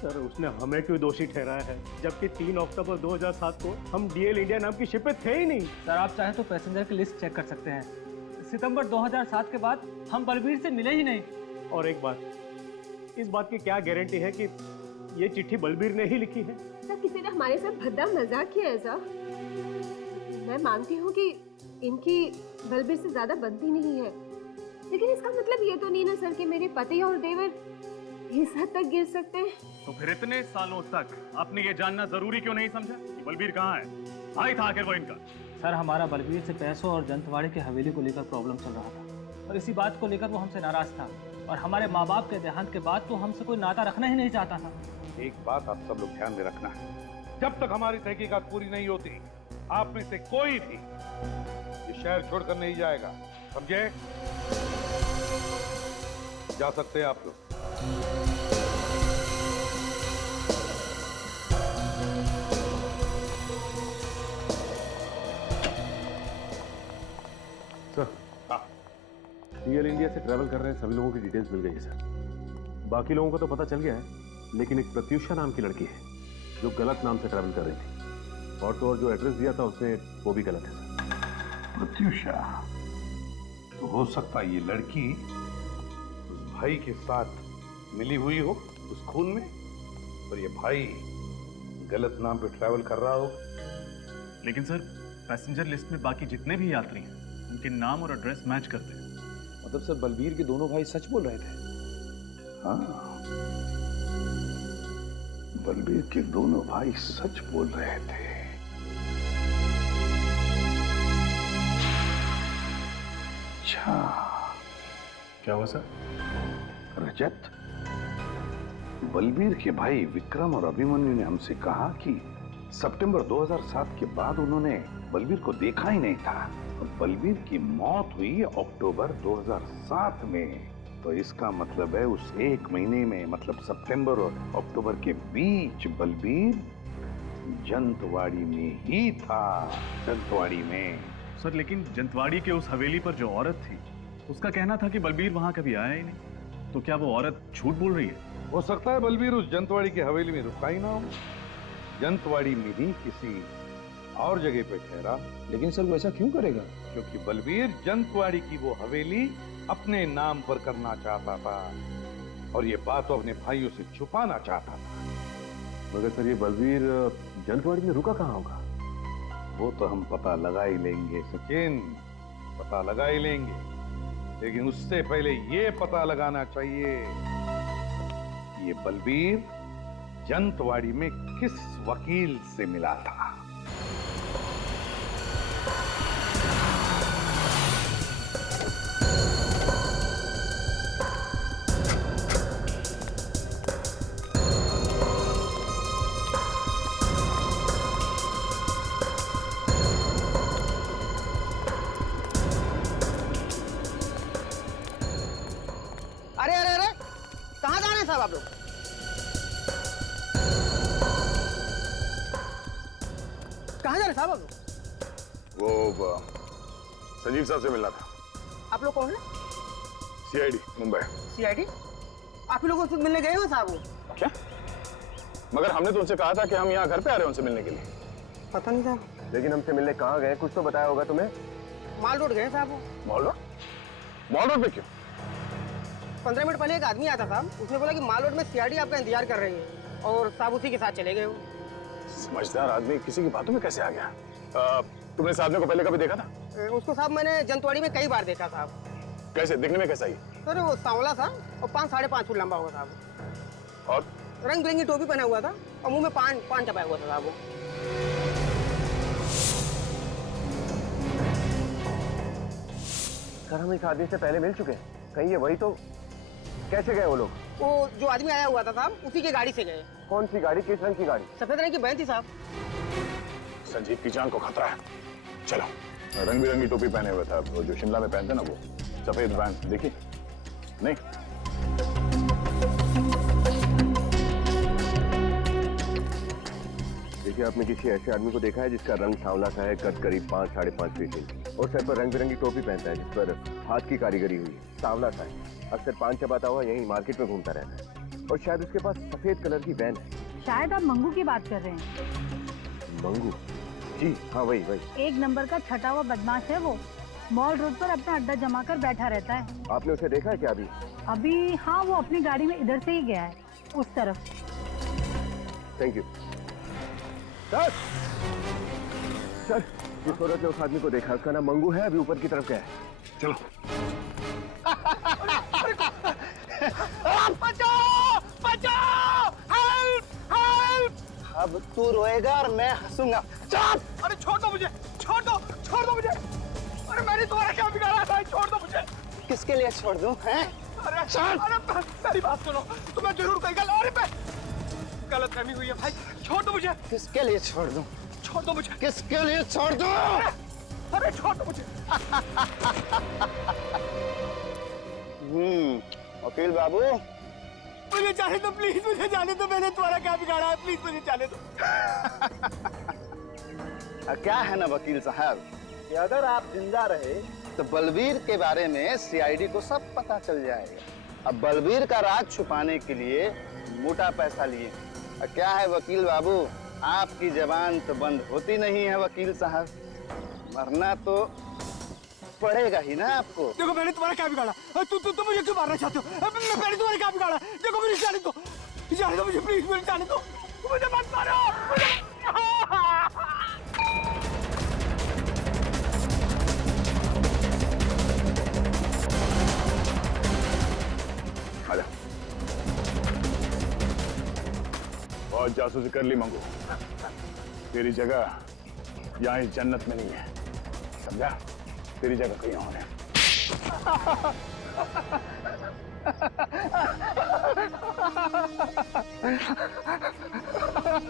सर उसने हमें क्यों दोषी ठहराया है, जबकि 3 अक्टूबर 2007 को हम डीएल इंडिया नाम की शिप पे थे ही नहीं। सर आप चाहें तो पैसेंजर की लिस्ट चेक कर सकते हैं। सितंबर 2007 के बाद हम बलबीर से मिले ही नहीं। और एक बात, इस बात की क्या गारंटी है कि ये चिट्ठी बलबीर ने ही लिखी है? सर किसी ने हमारे साथ भद्दा मजाक किया है सर। मैं मानती हूँ कि इनकी बलबीर से ज्यादा बनती नहीं है, लेकिन इसका मतलब ये तो नहीं ना सर कि मेरे पति और देवर इस हद तक गिर सकते हैं। तो फिर इतने सालों तक आपने ये जानना जरूरी क्यों नहीं समझा कि बलबीर कहाँ है? भाई था आखिर वो इनका। सर हमारा बलबीर से पैसों और जंतवाड़े की हवेली को लेकर प्रॉब्लम चल रहा था और इसी बात को लेकर वो हमसे नाराज था और हमारे माँ बाप के देहांत के बाद तो हमसे कोई नाता रखना ही नहीं चाहता था। एक बात आप सब लोग ध्यान में रखना है, जब तक हमारी तहकीकात पूरी नहीं होती आप में से कोई भी ये शहर छोड़कर नहीं जाएगा, समझे? जा सकते हैं आप लोग। एयर इंडिया से ट्रैवल कर रहे हैं सभी लोगों की डिटेल्स मिल गई है सर। बाकी लोगों का तो पता चल गया है, लेकिन एक प्रत्युषा नाम की लड़की है जो गलत नाम से ट्रैवल कर रही थी और तो और जो एड्रेस दिया था उसने वो भी गलत है सर। प्रत्युषा, तो हो सकता है ये लड़की उस भाई के साथ मिली हुई हो उस खून में, और ये भाई गलत नाम पे ट्रैवल कर रहा हो। लेकिन सर पैसेंजर लिस्ट में बाकी जितने भी यात्री हैं उनके नाम और एड्रेस मैच करते हैं। मतलब सर बलबीर के दोनों भाई सच बोल रहे थे। हाँ, बलबीर के दोनों भाई सच बोल रहे थे। अच्छा, क्या हुआ सर? रजत, बलबीर के भाई विक्रम और अभिमन्यु ने हमसे कहा कि सितंबर 2007 के बाद उन्होंने बलबीर को देखा ही नहीं था और बलबीर की मौत हुई अक्टूबर 2007 में। तो इसका मतलब है उस एक महीने में, मतलब सितंबर और अक्टूबर के बीच बलबीर जंतवाड़ी में ही था, जंतवाड़ी में। सर लेकिन जंतवाड़ी के उस हवेली पर जो औरत थी उसका कहना था कि बलबीर वहां कभी आया ही नहीं, तो क्या वो औरत झूठ बोल रही है? हो सकता है बलबीर उस जंतवाड़ी की हवेली में रुका ही ना हो, जंतवाड़ी में ही किसी और जगह पे ठहरा। लेकिन सर वो ऐसा क्यों करेगा? क्योंकि बलबीर जंतवाड़ी की वो हवेली अपने नाम पर करना चाहता था और ये बात तो अपने भाइयों से छुपाना चाहता था। मगर सर ये बलबीर जंतवाड़ी में रुका कहाँ होगा? वो तो हम पता लगा ही लेंगे सचिन, पता लगा ही लेंगे, लेकिन उससे पहले ये पता लगाना चाहिए ये बलबीर जंतवाड़ी में किस वकील से मिला था। अरे अरे अरे, कहाँ जा रहे हैं साहब आप लोग? कहाँ जा रहे हैं साहब आप लोग? वो संजीव साहब से मिलना था। आप लोग कौन है? सीआईडी मुंबई। सीआईडी? आप ही लोग उनसे मिलने गए हो साहब? वो क्या? मगर हमने तो उनसे कहा था कि हम यहाँ घर पे आ रहे हैं उनसे मिलने के लिए। पता नहीं था। लेकिन हमसे मिलने कहाँ गए, कुछ तो बताया होगा तुम्हें। माल रोड गए साहब। वो मॉल रोड? मॉल रोड पे क्यों? 15 मिनट पहले एक आदमी आता साहब, उसने बोला कि माल रोड में सीआईडी आपका इंतजार कर रही है और साहब उसी के साथ चले गए। वो समझदार आदमी किसी की बातों में कैसे आ गया? तुमने इस आदमी को पहले कभी देखा था? उसको साहब मैंने जंतवाड़ी में कई बार देखा साहब। कैसे दिखने में कैसा ही? सर वो सांवला था और 5-5.5 फुट लंबा होगा साहब, और रंग बिरंगी टोपी पहना हुआ था और मुंह में पान चबाया हुआ था साहब। वो सर हम इस आदमी से पहले मिल चुके हैं, कहीं ये वही तो? कैसे गए वो लोग? वो जो आदमी आया हुआ था साहब उसी की गाड़ी से गए। कौन सी गाड़ी, किस रंग की गाड़ी? सफेद रंग की वैन थी साहब। संजीव की जान को खतरा है, चलो। रंग बिरंगी टोपी पहने हुए था, वो जो शिमला में पहनते ना, वो सफेद वैन देखी नहीं? देखिए, आपने किसी ऐसे आदमी को देखा है जिसका रंग सांवला सा है, कद करीब 5-5.5 फीट इंच और सर पर रंग बिरंगी टोपी पहनता है जिस पर हाथ की कारीगरी हुई है, सांवला सा है, अक्सर पान चबाता हुआ यहीं मार्केट में घूमता रहता है और शायद उसके पास सफेद कलर की वैन है। शायद आप मंगू की बात कर रहे हैं। मंगू? जी हाँ, वही। 1 नंबर का छटा हुआ बदमाश है वो, मॉल रोड पर अपना अड्डा जमा कर बैठा रहता है। आपने उसे देखा है क्या अभी? अभी हाँ, वो अपनी गाड़ी में इधर से ही गया है, उस तरफ। Thank you sir. सर जिस औरत ने उस आदमी को देखा उसका नाम मंगू है, अभी ऊपर की तरफ गया है। चलो। बचाओ बचाओ, हेल्प हेल्प। अब तू रोएगा और मैं हंसूंगा। चुप! अरे छोड़ो मुझे, छोड़ो। छोड़ दो मुझे। अरे मैंने तुम्हारा क्या बिगाड़ा भाई, छोड़ दो मुझे। किसके लिए छोड़ दूं? हैं? अरे मेरी बात सुनो, तुम्हें जरूर कोई गलत फहमी हुई है भाई, छोड़ दो मुझे। किसके लिए छोड़ दूं? छोड़ दो मुझे। किसके लिए छोड़ दूं? अरे छोड़ दो मुझे। वकील बाबू, मुझे जाने दो प्लीज, मुझे जाने दो। मैंने तुम्हारा क्या बिगाड़ा है, प्लीज मुझे जाने दो। क्या है ना वकील साहब कि अगर आप जिंदा रहे तो बलबीर के बारे में सीआईडी को सब पता चल जाएगा। अब बलबीर का राज छुपाने के लिए मोटा पैसा लिए। क्या है वकील बाबू, आपकी जबान तो बंद होती नहीं है वकील साहब, मरना तो पड़ेगा ही ना आपको। देखो मैंने तुम्हारा क्या बिगाड़ा, तू मुझे क्यों मारना चाहते हो? मैंने तुम्हारा क्या बिगाड़ा? देखो मुझे जाने दो मुझे, प्लीज मुझे जाने दो, मुझे मत मारो। आजा। बहुत जासूसी कर ली मंगू, तेरी जगह यहाँ इस जन्नत में नहीं है, समझा? तेरी जगह कहीं और है।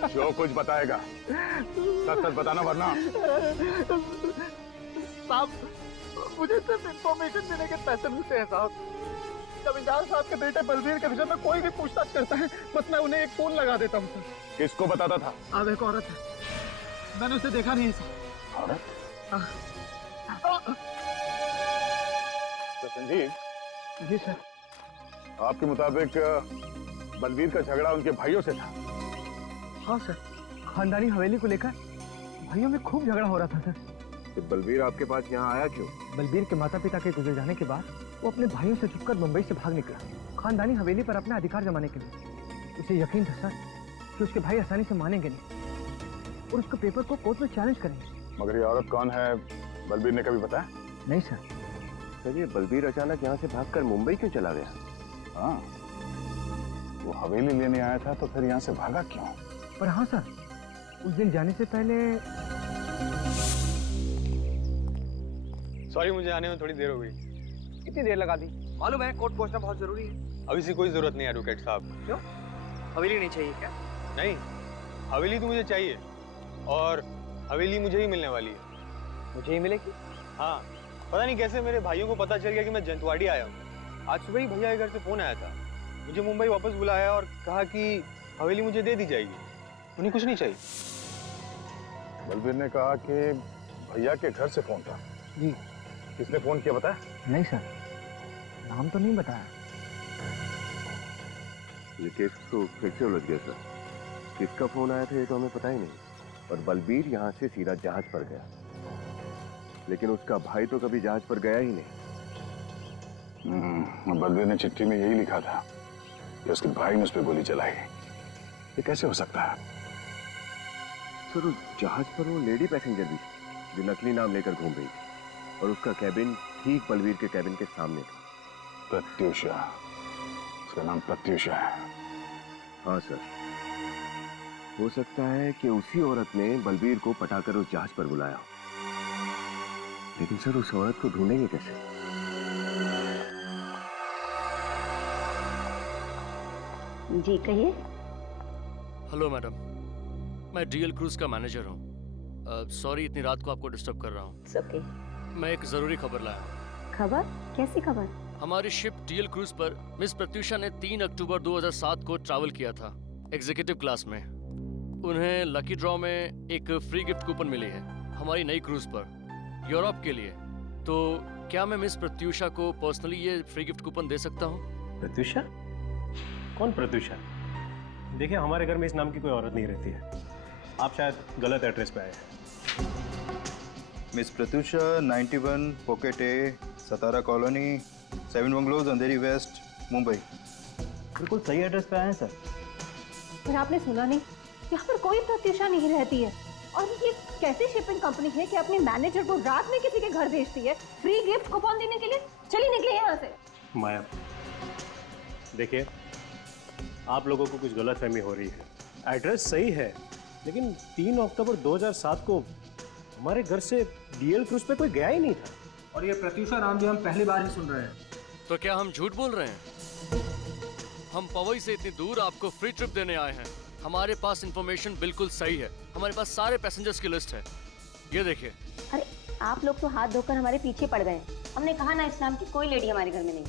जो कुछ बताएगा सच सच बताना, वरना साहब मुझे सिर्फ इंफॉर्मेशन देने के पैसे मिलते हैं साहब। जब इंजाज साहब के बेटे बलबीर के विषय में कोई भी पूछताछ करता है बस मैं उन्हें एक फोन लगा देता हूँ सर। किसको बताता था? अब एक औरत है, मैंने उसे देखा नहीं है सर। औरत? तो संजीव जी सर, आपके मुताबिक बलबीर का झगड़ा उनके भाइयों से था? हाँ सर, खानदानी हवेली को लेकर भाइयों में खूब झगड़ा हो रहा था सर। तो बलबीर आपके पास यहाँ आया क्यों? बलबीर के माता पिता के गुजर जाने के बाद वो अपने भाइयों से छुपकर मुंबई से भाग निकला, खानदानी हवेली पर अपना अधिकार जमाने के लिए। उसे यकीन था सर कि उसके भाई आसानी से मानेंगे नहीं और उसके पेपर को कोर्ट में चैलेंज करेंगे। मगर ये औरत कौन है, बलबीर ने कभी बताया? नहीं सर। सर ये बलबीर अचानक यहाँ से भागकर मुंबई क्यों चला गया? हाँ, वो हवेली लेने आया था तो फिर यहाँ से भागा क्यों? पर हाँ सर, उस दिन जाने से पहले। सॉरी, मुझे आने में थोड़ी देर हो गई। कितनी देर लगा दी? मालूम है कोर्ट पहुंचना बहुत जरूरी है। अभी से कोई जरूरत नहीं है एडवोकेट साहब। क्यों? हवेली नहीं चाहिए क्या? नहीं, हवेली तो मुझे चाहिए और हवेली मुझे ही मिलने वाली है। मुझे ही मिलेगी? हाँ, पता नहीं कैसे मेरे भाइयों को पता चल गया कि मैं जंतवाड़ी आया हूँ। आज सुबह ही भैया के घर से फोन आया था, मुझे मुंबई वापस बुलाया और कहा कि हवेली मुझे दे दी जाएगी, उन्हें कुछ नहीं चाहिए। बलबीर ने कहा कि भैया के घर से फोन था। जी। किसने फोन किया बताया? नहीं सर, नाम तो नहीं बताया। ये केस तो फिर से उलझ गया सर। किसका फोन आया था ये तो हमें पता ही नहीं। और बलबीर यहाँ से सीधा जहाज पर गया, लेकिन उसका भाई तो कभी जहाज पर गया ही नहीं। बलबीर ने चिट्ठी में यही लिखा था कि उसके भाई ने उस पर गोली चलाई। ये कैसे हो सकता है? सर उस जहाज पर वो लेडी पैसेंजर भी जो नकली नाम लेकर घूम रही थी और उसका कैबिन ठीक बलबीर के कैबिन के सामने था। प्रत्यूषा, उसका नाम प्रत्यूषा है। हाँ सर, हो सकता है कि उसी औरत ने बलबीर को पटाकर उस जहाज पर बुलाया, लेकिन सर उस औरत को ढूंढेंगे कैसे? जी कहिए। हेलो मैडम, मैं डीएल क्रूज का मैनेजर हूँ। सॉरी इतनी रात को आपको डिस्टर्ब कर रहा हूँ। ओके। मैं एक जरूरी खबर लाया हूँ। खबर? कैसी खबर? हमारी शिप डीएल क्रूज पर मिस प्रत्यूषा ने 3 अक्टूबर 2007 को ट्रैवल किया था एग्जीक्यूटिव क्लास में। उन्हें लकी ड्रॉ में एक फ्री गिफ्ट कूपन मिली है हमारी नई क्रूज पर यूरोप के लिए। तो क्या मैं मिस प्रत्यूषा को पर्सनली ये फ्री गिफ्ट कूपन दे सकता हूँ? प्रत्यूषा? कौन प्रत्यूषा? देखिए हमारे घर में इस नाम की कोई औरत नहीं रहती है, आप शायद गलत एड्रेस पे आए हैं। मिस प्रत्यूषा 91 पॉकेट ए, सतारा कॉलोनी, 7 बंगलोज, अंधेरी वेस्ट, मुंबई। बिल्कुल सही एड्रेस पे आए हैं सर। पर आपने सुना नहीं, यहाँ पर कोई प्रत्यूषा नहीं रहती है। और ये कैसी शिपिंग कंपनी है कि अपने मैनेजर को रात में किसी के घर भेजती है फ्री गिफ्ट कूपन देने के लिए? चलिए निकले यहाँ से। माया, देखिए आप लोगों को कुछ गलतफहमी हो रही है। एड्रेस सही है, लेकिन 3 अक्टूबर 2007 को हमारे घर से डीएल क्रूज पे कोई गया ही नहीं था। और ये प्रत्युषा नाम भी हम पहली बार ही सुन रहे हैं। तो क्या हम झूठ बोल रहे हैं? हम पवई से इतनी दूर आपको फ्री ट्रिप देने आए हैं। हमारे पास इंफॉर्मेशन बिल्कुल सही है। हमारे पास सारे पैसेंजर्स की लिस्ट है, ये देखिए। अरे आप लोग तो हाथ धोकर हमारे पीछे पड़ गए। हमने कहा ना इस नाम की कोई लेडी हमारे घर में नहीं,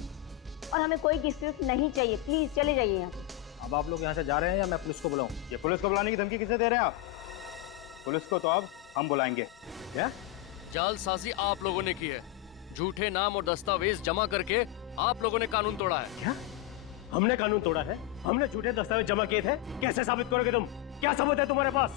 और हमें कोई गिफ्ट विफ्ट नहीं चाहिए। प्लीज चले जाइए यहाँ से। अब आप लोग यहाँ से जा रहे हैं या मैं पुलिस को बुलाऊं? ये पुलिस को बुलाने की धमकी किसे दे रहे हैं आप? पुलिस को तो अब हम बुलाएंगे। क्या जालसाजी आप लोगों ने की है। झूठे नाम और दस्तावेज जमा करके आप लोगों ने कानून तोड़ा है। क्या हमने कानून तोड़ा है? हमने झूठे दस्तावेज जमा किए थे? कैसे साबित करोगे तुम? क्या सबूत है तुम्हारे पास?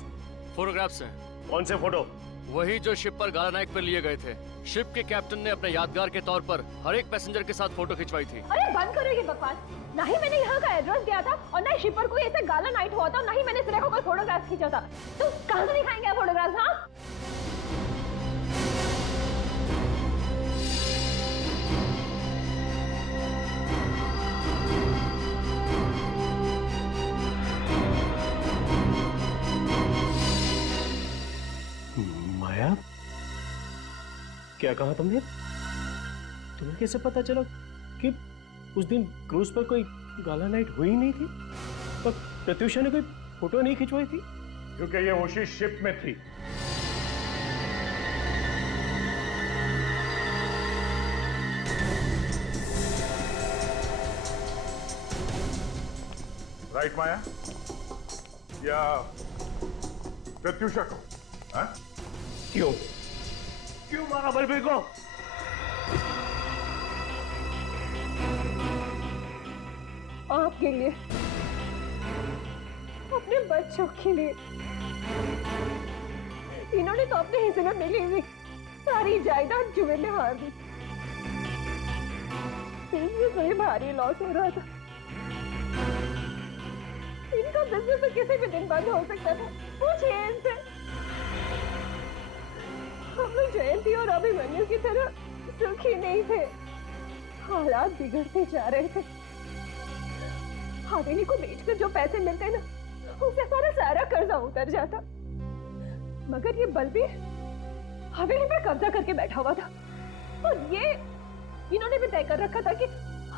फोटोग्राफ्स हैं। कौन से फोटो? वही जो शिप पर गाला नाइट पर लिए गए थे। शिप के कैप्टन ने अपने यादगार के तौर पर हर एक पैसेंजर के साथ फोटो खिंचवाई थी। अरे बंद करो ये बकवास। ना ही मैंने यहाँ का एड्रेस दिया था और ना ही शिपर को ऐसे गाला नाइट हुआ था, और ना ही मैंने सिर्फ कोई फोटोग्राफ खींचा था। तो कहाँ से दिखाएंगे आप फोटोग्राफ? हाँ माया, क्या कहा तुमने? तुम्हें कैसे पता चला कि उस दिन क्रूज पर कोई गाला नाइट हुई नहीं थी और प्रत्युषा ने कोई फोटो नहीं खिंचवाई थी? क्योंकि ये उसी शिप में थी। राइट माया? या प्रत्युषा को? हाँ? क्यों क्यों मारा बलबीर को? आपके लिए, अपने बच्चों के लिए। इन्होंने तो अपने हिस्से में मिली हुई सारी जायदाद जुए में हार दी। मुझे भारी लॉस हो रहा था। इनका बिजनेस तो किसी भी दिन बंद हो सकता था। पूछिए इनसे। हम लोग जयंती और अभिमन्यु की तरह सुखी नहीं थे। हालात बिगड़ते जा रहे थे। हवेली को बेचकर जो पैसे मिलते ना, उससे हमारा सारा कर्जा उतर जाता। मगर ये बलबीर हवेली पर कब्जा करके बैठा हुआ था, और ये इन्होंने भी तय कर रखा था कि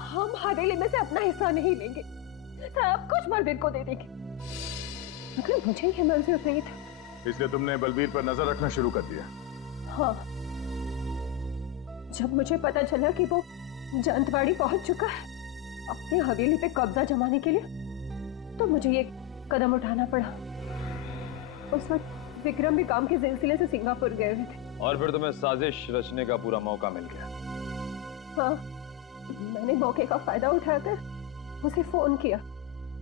हम हवेली में से अपना हिस्सा नहीं लेंगे, सब कुछ बलबीर को दे देंगे। मगर मुझे ये मंजूर नहीं था। इसलिए तुमने बलबीर पर नजर रखना शुरू कर दिया? हाँ, जब मुझे पता चला कि वो जंतवाड़ी पहुंच चुका है अपनी हवेली पे कब्जा जमाने के लिए, तो मुझे ये कदम उठाना पड़ा। उस वक्त विक्रम भी काम के सिलसिले से सिंगापुर गए हुए थे। और फिर तुम्हें साजिश रचने का पूरा मौका मिल गया। हाँ, मैंने मौके का फायदा उठाकर उसे फोन किया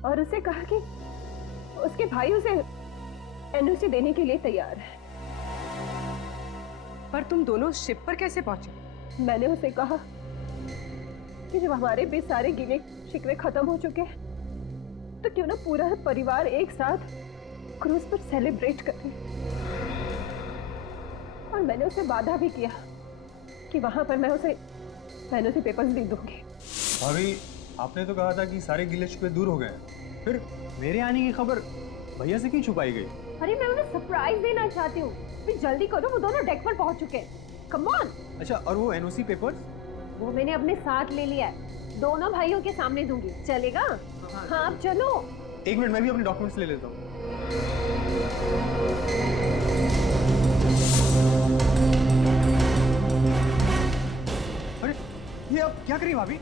और उसे कहा कि उसके भाई उसे एनओसी देने के लिए तैयार है। पर तुम दोनों शिप पर कैसे पहुंचे? मैंने उसे कहा कि जब हमारे भी सारे गिले शिकवे खत्म हो चुके हैं, तो क्यों ना पूरा परिवार एक साथ क्रूज पर सेलिब्रेट करें। और मैंने उसे वादा भी किया कि वहां पर मैं उसे एनओसी पेपर्स दे दूंगी। भाभी, आपने तो कहा था कि सारे गिले शिकवे दूर हो गए हैं। फिर मेरे आने की खबर भैया से क्यों छुपाई गई? अरे मैं उन्हें सरप्राइज देना चाहती हूँ। फिर जल्दी करो, वो दोनों डेक पर पहुंच चुके हैं। Come on. अच्छा, और वो एनओसी पेपर्स? वो मैंने अपने साथ ले लिया है, दोनों भाइयों के सामने दूंगी। चलेगा? हाँ, आप चलो। एक मिनट, मैं भी अपने डॉक्यूमेंट्स ले लेता हूँ। अरे ये अब क्या करी भाभी?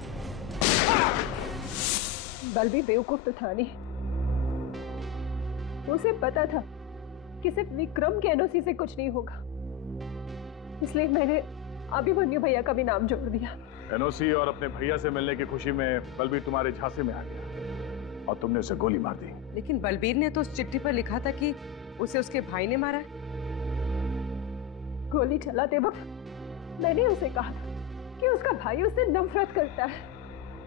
बलबीर बेवकूफ तो था नहीं। उसे पता था कि सिर्फ विक्रम के एनओसी से कुछ नहीं होगा, इसलिए मैंने अभिमन्यु भैया का भी नाम जोड़ दिया। एनओसी और अपने भैया से मिलने की खुशी में बलबीर तुम्हारे झांसे में आ गया और तुमने उसे गोली मार दी। लेकिन बलबीर ने तो उस चिट्ठी पर लिखा था कि उसे उसके भाई ने मारा। गोली चलाते वक्त मैंने उसे कहा था कि उसका भाई उससे नफरत करता है।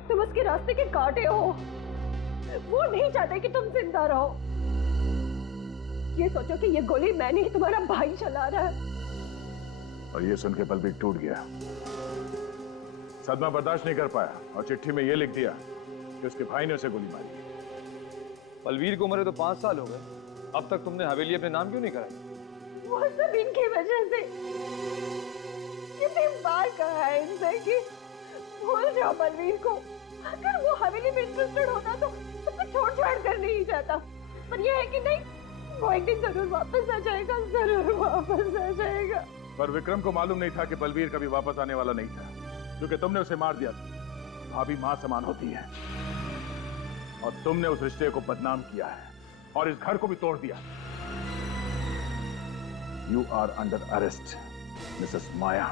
तुम उसके रास्ते के कांटे हो, वो नहीं चाहते कि तुम जिंदा रहो। ये सोचो कि ये गोली मैंने ही तुम्हारा भाई चला रहा है। और ये सुन के बलबीर टूट गया, सदमा बर्दाश्त नहीं कर पाया और चिट्ठी में ये लिख दिया कि उसके भाई ने उसे गोली मारी। बलबीर को मरे तो 5 साल हो गए, अब तक तुमने हवेली अपने नाम क्यों नहीं कराई? वो सब इनकी वजह से। कितनी बार कहा है इनसे कि भूल जाओ बलवीर को। अगर वो हवेली में इंटरेस्टेड होता तो सबको छोड़ कर नहीं जाता। पर यह है कि नहीं, वो एक दिन जरूर वापस आ जाएगा, जरूर वापस आ जाएगा। पर विक्रम को मालूम नहीं था कि बलवीर कभी वापस आने वाला नहीं था, क्योंकि तुमने उसे मार दिया था। भाभी मां समान होती है और तुमने उस रिश्ते को बदनाम किया है और इस घर को भी तोड़ दिया। You are under arrest Mrs Maya.